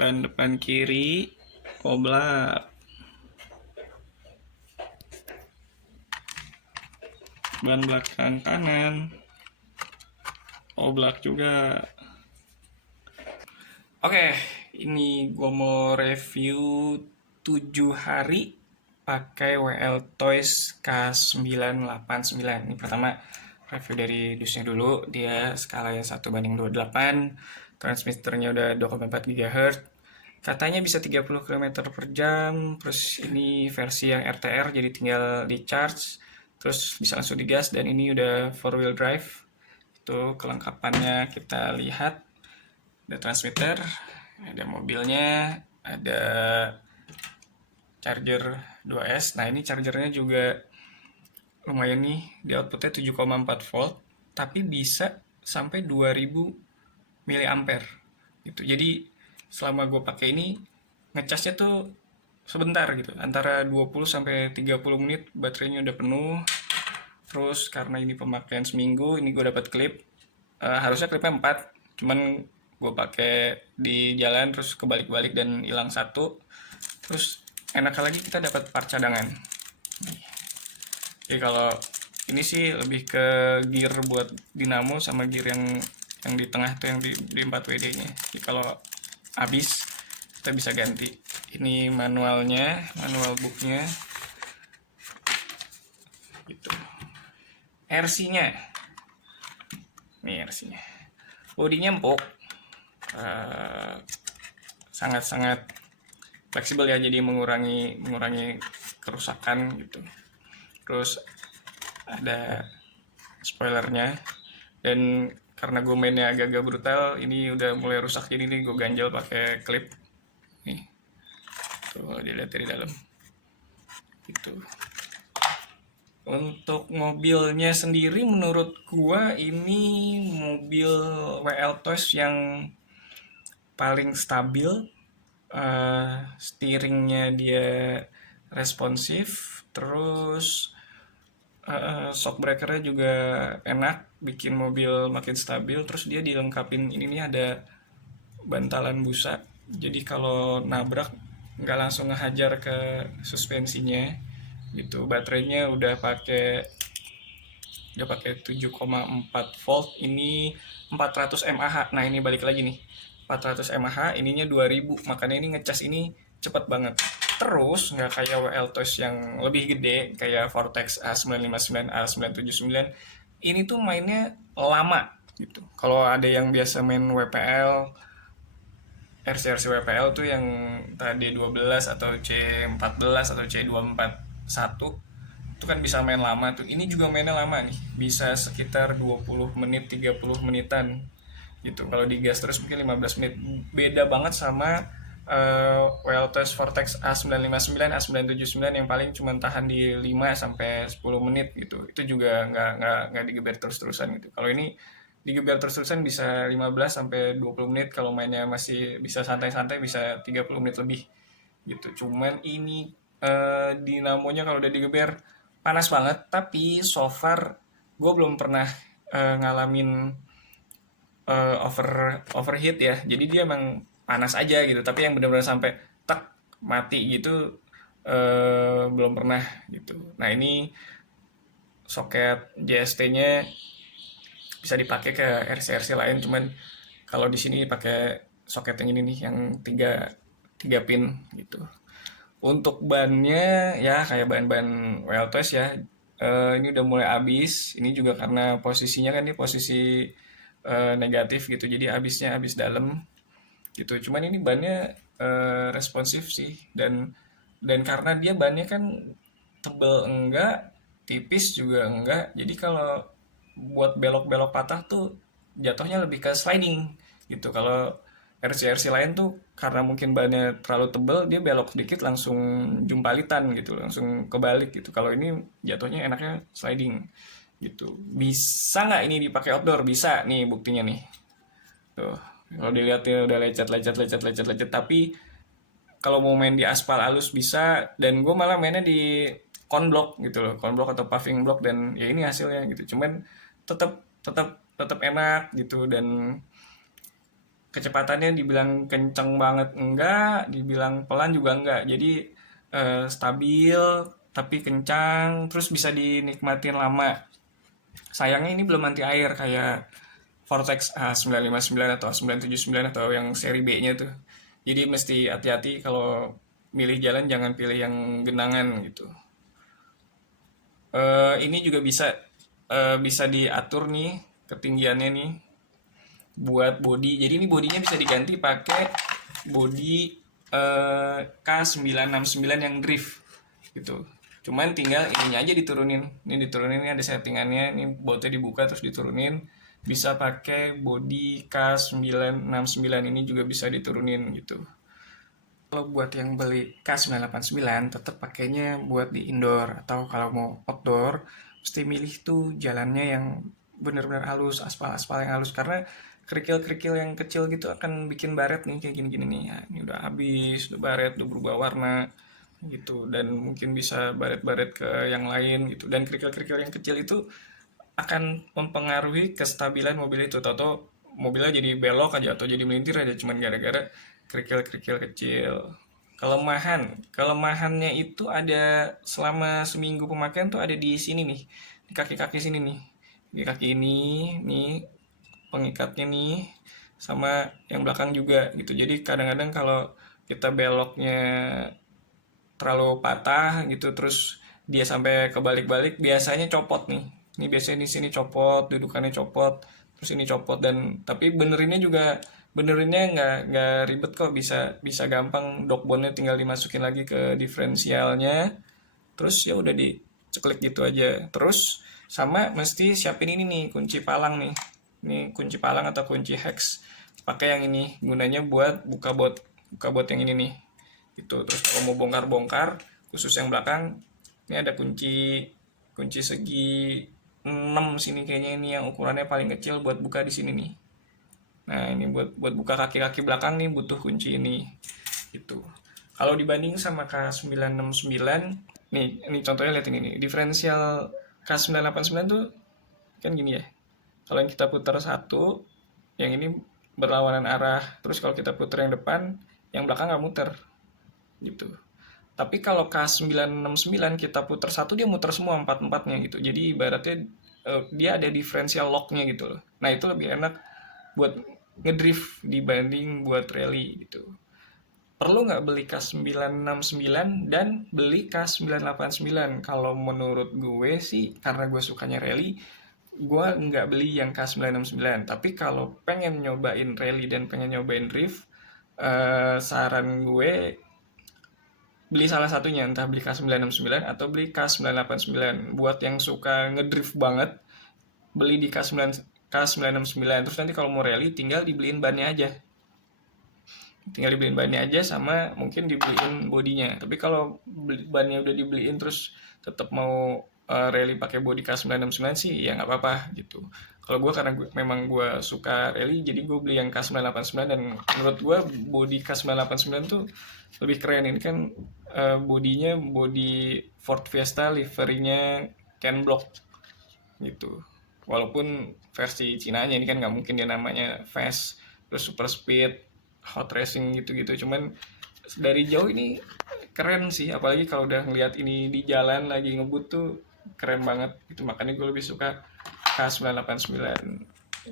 ban depan kiri oblak, ban belakang kanan oblak juga. Oke, ini gue mau review 7 hari pakai WL Toys K989. Ini pertama review dari dusnya dulu. Dia skalanya 1:28, transmitternya udah 2,4 GHz. Katanya bisa 30 km per jam. Terus ini versi yang RTR, jadi tinggal di charge. Terus bisa langsung digas, dan ini udah 4-wheel drive. Itu kelengkapannya kita lihat. Ada transmitter, ada mobilnya, ada charger 2S. Nah, ini chargernya juga lumayan nih, di outputnya 7,4 volt, tapi bisa sampai 2000 mAh gitu. Jadi selama gue pakai ini ngecasnya tuh sebentar gitu, antara 20 sampai 30 menit baterainya udah penuh. Terus karena ini pemakaian seminggu, ini gue dapat klip. Harusnya klipnya 4, cuman gue pakai di jalan terus kebalik-balik dan hilang satu. Terus enak lagi kita dapat part cadangan. Jadi kalau ini sih lebih ke gear buat dinamo sama gear yang di tengah tuh, yang di 4WD-nya. Jadi kalau habis kita bisa ganti. Ini manualnya, manual booknya gitu. RC-nya, nih RC-nya. Bodinya empuk, sangat-sangat fleksibel ya, jadi mengurangi kerusakan gitu. Terus ada spoilernya, dan karena gue mainnya agak-agak brutal, ini udah mulai rusak, jadi ini gue ganjel pakai klip nih, tuh dilihat dari dalam gitu. Untuk mobilnya sendiri menurut gua ini mobil WL Toys yang paling stabil. Steeringnya dia responsif, terus shock breakernya juga enak, bikin mobil makin stabil. Terus dia dilengkapin ini nih, ada bantalan busa, jadi kalau nabrak nggak langsung ngehajar ke suspensinya gitu. Baterainya udah pakai 7,4 volt, ini 400 mAh. Nah, ini balik lagi nih, 400 mAh, ininya 2000, makanya ini ngecas ini cepet banget. Terus nggak kayak WL Toys yang lebih gede kayak Vortex A959, A979, ini tuh mainnya lama gitu. Kalau ada yang biasa main WPL, RC-RC WPL tuh yang tadi 12 atau C14 atau C241, itu kan bisa main lama tuh. Ini juga mainnya lama nih, bisa sekitar 20 menit, 30 menitan gitu. Kalau digas terus mungkin 15 menit. Beda banget sama Weltes Vortex A959, A979 yang paling cuma tahan di 5 sampai 10 menit gitu. Itu juga nggak digeber terus-terusan gitu. Kalau ini digeber terus-terusan bisa 15 sampai 20 menit, kalau mainnya masih bisa santai-santai bisa 30 menit lebih gitu. Cuman ini dinamonya kalau udah digeber panas banget, tapi so far gue belum pernah ngalamin overheat ya. Jadi dia emang panas aja gitu, tapi yang benar-benar sampai tek mati gitu belum pernah gitu. Nah, ini soket JST-nya bisa dipakai ke RC-RC lain, cuman kalau di sini pakai soket yang ini nih, yang tiga pin gitu. Untuk bannya ya kayak ban-ban Weltos ya. Ini udah mulai habis. Ini juga karena posisinya kan, ini posisi negatif gitu. Jadi habisnya habis dalam gitu. Cuman ini bannya responsif sih, dan karena dia bannya kan tebel enggak, tipis juga enggak. Jadi kalau buat belok-belok patah tuh jatuhnya lebih ke sliding gitu. Kalau RC-RC lain tuh karena mungkin bannya terlalu tebel, dia belok sedikit langsung jumpalitan gitu, langsung kebalik gitu. Kalau ini jatuhnya enaknya sliding gitu. Bisa nggak ini dipakai outdoor? Bisa, nih buktinya nih. Tuh, kalau dilihat ya udah lecet, lecet, lecet, lecet, lecet. Tapi kalau mau main di aspal halus bisa, dan gue malah mainnya di konblok gitu loh, konblok atau paving block, dan ya ini hasilnya gitu. Cuman tetap tetap tetap enak gitu, dan kecepatannya dibilang kenceng banget enggak, dibilang pelan juga enggak. Jadi stabil tapi kencang, terus bisa dinikmatin lama. Sayangnya ini belum anti air kayak Vortex A959 atau A979 atau yang seri B-nya tuh. Jadi mesti hati-hati kalau milih jalan, jangan pilih yang genangan gitu. Ini juga bisa diatur nih ketinggiannya nih buat body. Jadi ini bodinya bisa diganti pakai body K969 yang drift gitu. Cuman tinggal ininya aja diturunin. Ini diturunin, ini ada settingannya. Ini bautnya dibuka terus diturunin. Bisa pakai body K969, ini juga bisa diturunin gitu. Kalau buat yang beli K989 tetap pakainya buat di indoor, atau kalau mau outdoor mesti milih tuh jalannya yang benar-benar halus, aspal-aspal yang halus, karena kerikil-kerikil yang kecil gitu akan bikin baret nih kayak gini-gini nih. Ya, ini udah habis, udah baret, udah berubah warna gitu, dan mungkin bisa baret-baret ke yang lain gitu. Dan kerikil-kerikil yang kecil itu akan mempengaruhi kestabilan mobil itu. Tahu mobilnya jadi belok aja atau jadi melintir aja cuman gara-gara kerikil-kerikil kecil. Kelemahannya itu ada selama seminggu pemakaian tuh ada di sini nih, di kaki-kaki sini nih, di kaki ini nih pengikatnya nih, sama yang belakang juga gitu. Jadi kadang-kadang kalau kita beloknya terlalu patah gitu, terus dia sampai kebalik-balik, biasanya copot nih. Ini biasanya di sini copot, dudukannya copot, terus ini copot. Dan tapi benerinnya nggak ribet kok, bisa bisa gampang. Dockbondnya tinggal dimasukin lagi ke diferensialnya, terus ya udah diceklik gitu aja. Terus sama mesti siapin ini nih, kunci palang nih. Ini kunci palang atau kunci hex. Pakai yang ini, gunanya buat buka bot yang ini nih. Gitu. Terus kalau mau bongkar-bongkar, khusus yang belakang, ini ada kunci kunci segi 6 sini kayaknya, ini yang ukurannya paling kecil buat buka di sini nih. Nah, ini buat buka kaki-kaki belakang nih butuh kunci ini. Gitu. Kalau dibanding sama K969, ini contohnya lihat ini nih. Diferensial K989 tuh kan gini ya. Kalau yang kita putar satu, yang ini berlawanan arah. Terus kalau kita putar yang depan, yang belakang nggak muter. Gitu. Tapi kalau K969 kita putar satu, dia muter semua empat-empatnya gitu. Jadi ibaratnya dia ada differential locknya gitu loh. Nah itu lebih enak buat ngedrift dibanding buat rally gitu. Perlu nggak beli K969 dan beli K989? Kalau menurut gue sih, karena gue sukanya rally, gue nggak beli yang K969. Tapi kalau pengen nyobain rally dan pengen nyobain drift, saran gue beli salah satunya, entah beli K969 atau beli K989. Buat yang suka ngedrift banget, beli di K969. Terus nanti kalau mau rally tinggal dibeliin bannya aja. Tinggal dibeliin bannya aja, sama mungkin dibeliin bodinya. Tapi kalau bannya udah dibeliin terus tetap mau rally pakai body K969 sih ya nggak apa-apa gitu. Kalau gue, karena memang gue suka rally, jadi gue beli yang K989. Dan menurut gue body K989 tuh lebih keren. Ini kan bodinya body Ford Fiesta, liverinya Ken Block gitu. Walaupun versi Cinanya ini kan nggak mungkin dia namanya fast, terus super speed, hot racing gitu-gitu. Cuman dari jauh ini keren sih, apalagi kalau udah ngeliat ini di jalan lagi ngebut tuh keren banget gitu. Makanya gue lebih suka K989.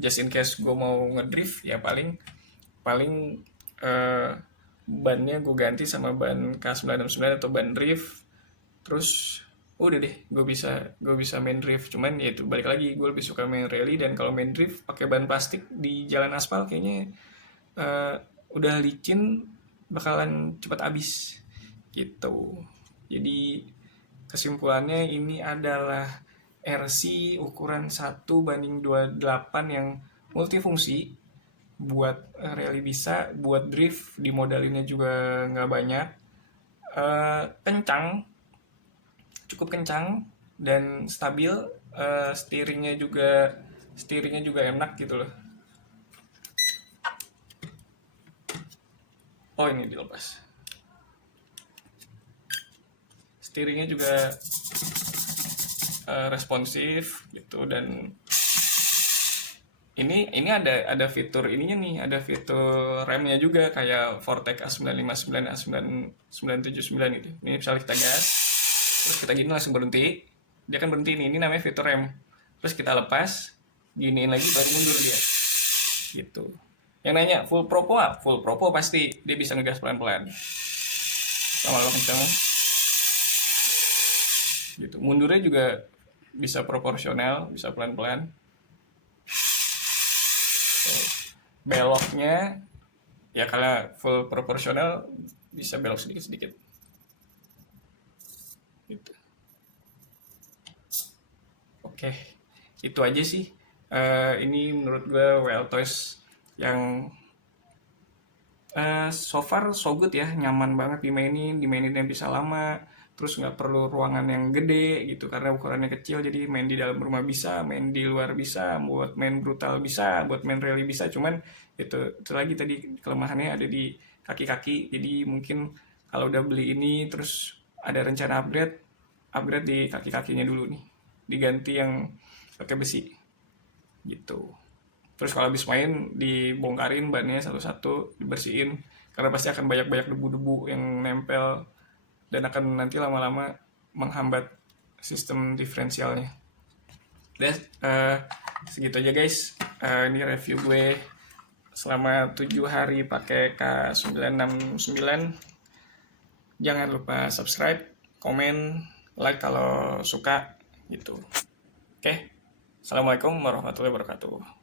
Just in case gue mau ngedrift ya paling paling eh, bannya gue ganti sama ban K969 atau ban drift. Terus udah deh, gue bisa main drift. Cuman ya itu balik lagi, gue lebih suka main rally. Dan kalau main drift pakai ban plastik di jalan aspal kayaknya eh, udah licin, bakalan cepat habis gitu. Jadi kesimpulannya ini adalah RC ukuran 1:28 yang multifungsi. Buat rally bisa, buat drift dimodalinya juga nggak banyak. Kencang, cukup kencang dan stabil. Steeringnya juga enak gitu loh. Oh, ini dilepas. Steeringnya juga responsif gitu. Dan ini ada fitur ininya nih, ada fitur remnya juga kayak Vortec A959, A979 itu. Ini misalnya kita gas, terus kita gini langsung berhenti, dia kan berhenti nih, ini namanya fitur rem. Terus kita lepas, giniin lagi baru mundur dia, gitu. Yang nanya full propo full propo pasti dia bisa ngegas pelan-pelan. Sama kencang, gitu. Mundurnya juga bisa proporsional, bisa pelan-pelan. Beloknya ya kalau full proporsional bisa belok sedikit-sedikit gitu. Oke, itu aja sih. Ini menurut gue WL Toys yang so far so good ya, nyaman banget dimainin yang bisa lama, terus nggak perlu ruangan yang gede gitu karena ukurannya kecil, jadi main di dalam rumah bisa, main di luar bisa, buat main brutal bisa, buat main rally bisa. Cuman itu lagi tadi kelemahannya ada di kaki-kaki, jadi mungkin kalau udah beli ini terus ada rencana upgrade di kaki-kakinya dulu nih, diganti yang pakai besi gitu. Terus kalau habis main dibongkarin bannya satu-satu, dibersihin karena pasti akan banyak-banyak debu-debu yang nempel dan akan nanti lama-lama menghambat sistem diferensialnya. Dan segitu aja guys. Ini review gue selama 7 hari pakai K969. Jangan lupa subscribe, komen, like kalau suka gitu. Oke. Assalamualaikum warahmatullahi wabarakatuh.